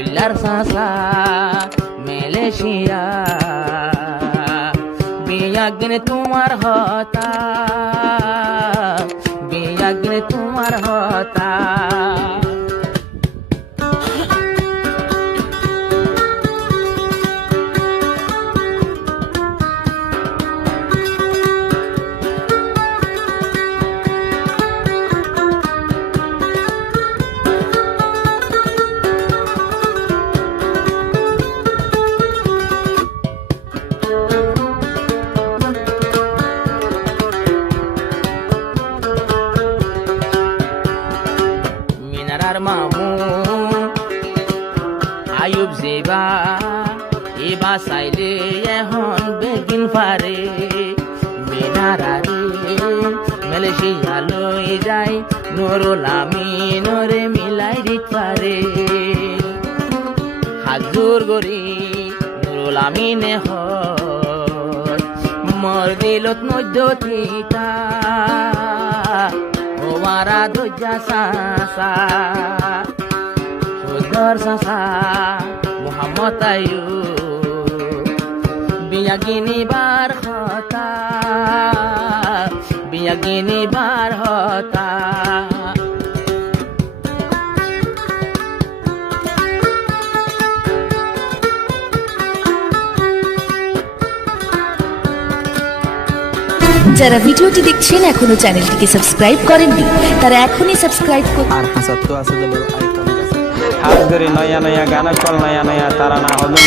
Soylar sasa Malaysia বিয়াগিন তোমার হতা বিয়াগিন তোমার হতা মামু আয়ুব জেবা এবা সাইলে এখন বেগিন পারে মিনারারে মালয়েশিয়া লই যাই নুরুল আমিনরে মিলাই দিত পারে হাজুর গরি নুরুল আমিনে হত মর দিলত মধ্যতিতা Wara doja sasa Sudar sasa Muhammad Ayub Biyagini bar khota Biyagini bar khota যারা ভিডিওটি দেখছেন এখনো চ্যানেলটিকে সাবস্ক্রাইব করেননি তারা এখনই সাবস্ক্রাইব করুন আর হাসাত তো আছে বলে হাজগরি নয়া নয়া গানা কল নয়া নয়া তারানা হদম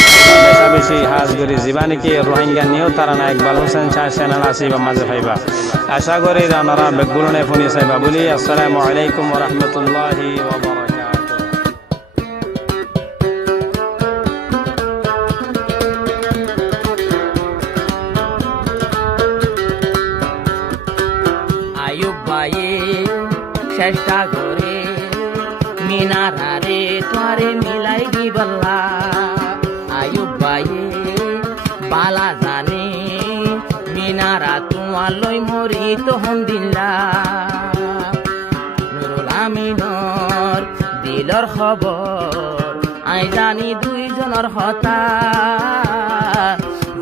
বেশা বেশি হাজগরি জীবানী কি রোহিঙ্গা নিও তারানা ইকবাল হোসেন শাহ চ্যানেল আসিবা মাঝে পাইবা আশা করি রানারা বেগুলনে ফোনি সাইবা বলি আসসালামু আলাইকুম ওয়া রাহমাতুল্লাহি ওয়া চেষ্টা করে মিনারারে তোরে মিলাই দিবল্লা আয়ুব ভাইয়ে বালা জানে মিনারা তোমার লই মরি তহন দিল্লা নুরুল আমিনর দিলর খবর আই জানি দুইজনের হতা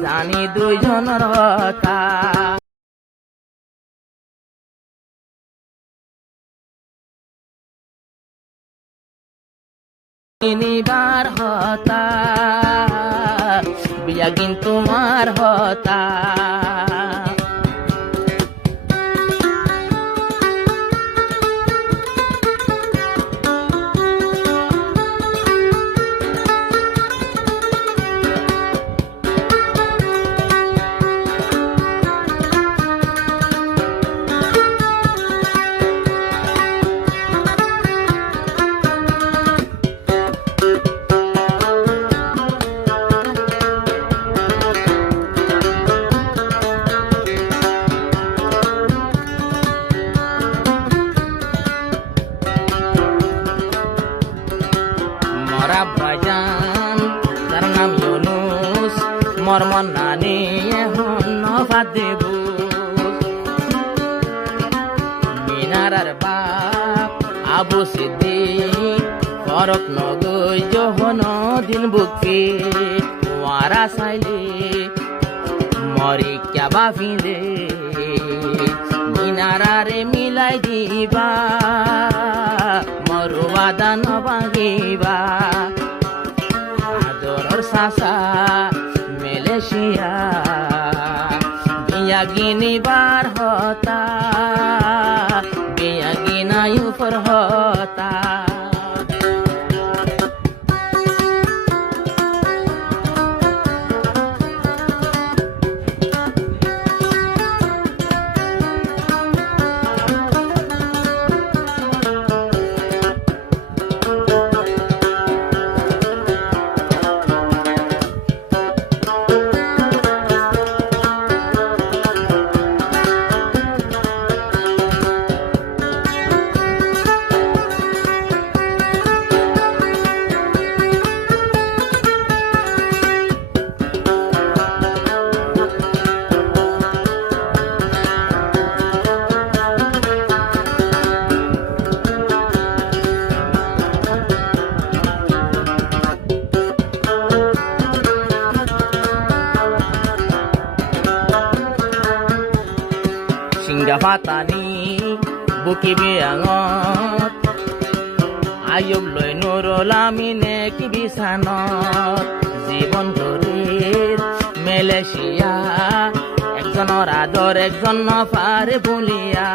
জানি দুইজনের হতা নিবার হতা বিয়াগিন তোমার হতা Bajan Karnam Yunus Mormon Nani Ehon Novat Debus Minarar Bab Abu Siddiq Farok Nogoy Johono Din Bukki Wara Saile Mori Kyaba Finde Minarare Milai Diba Moruwada Nobangiba Sasa Malaysia Biyagini bar hota Biyagina yufar hota ফাতানি বুকি বিয়াঙত আয়ুব লৈ নুৰুল আমিনে কি বিছানত জীৱন ধৰিল মেলেছিয়া একজনৰ আদৰ একজন নপাৰে বলিয়া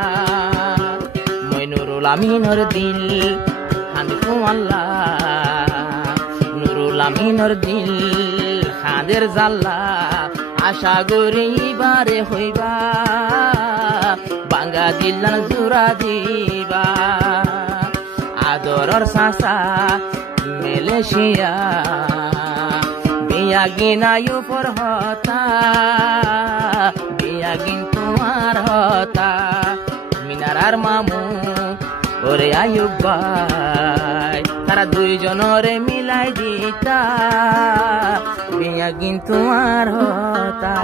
মই নুৰুল আমিনৰ দিল খান্দিছো আল্লাহ নুৰুল আমিনৰ দিল খাঁদের জাল্লা আশা করি বারে হইবা বাঙ্গা দিল্লান জোড়া দিবা আদরর সাসা মেলেছিয়া বিয়া গিনায়ু পর হতা বিয়া গিন তোমার হতা মিনারার মামু ওরে আয়ুব ভাই তারা দুইজনরে মিলাই দিতা বিয়া গিন তোমার হতা